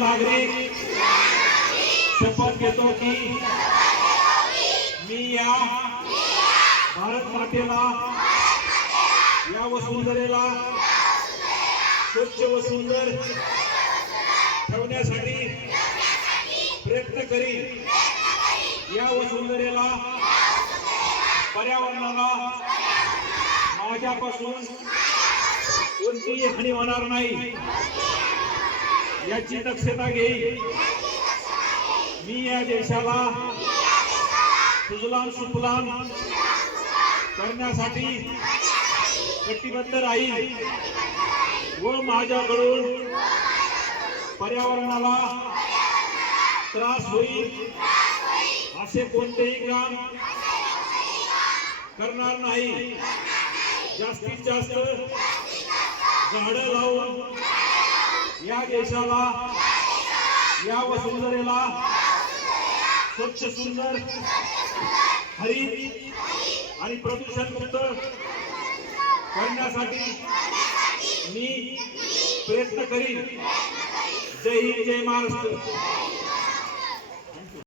नागरिक शपथ घेतो की मी या भारत मातेला, या वसुंधरेला स्वच्छ व सुंदर ठेवण्यासाठी प्रयत्न करीन। या वसुंधरेला, पर्यावरणाला माझ्यापासून कोणतीही हानी होणार नाही याची दक्षता घेईन। मी या देशाला सुजलाम सुफलाम करण्यासाठी कटिबद्ध राहील व माझ्याकडून पर्यावरणाला त्रास होईल असे कोणतेही काम करणार नाही। जास्तीत जास्त झाडं लावून या देशाला, या वसुंधरेला स्वच्छ सुंदर हरित आणि प्रदूषण मुक्त करण्यासाठी मी प्रयत्न करीन। जय हिंद, जय महाराष्ट्र।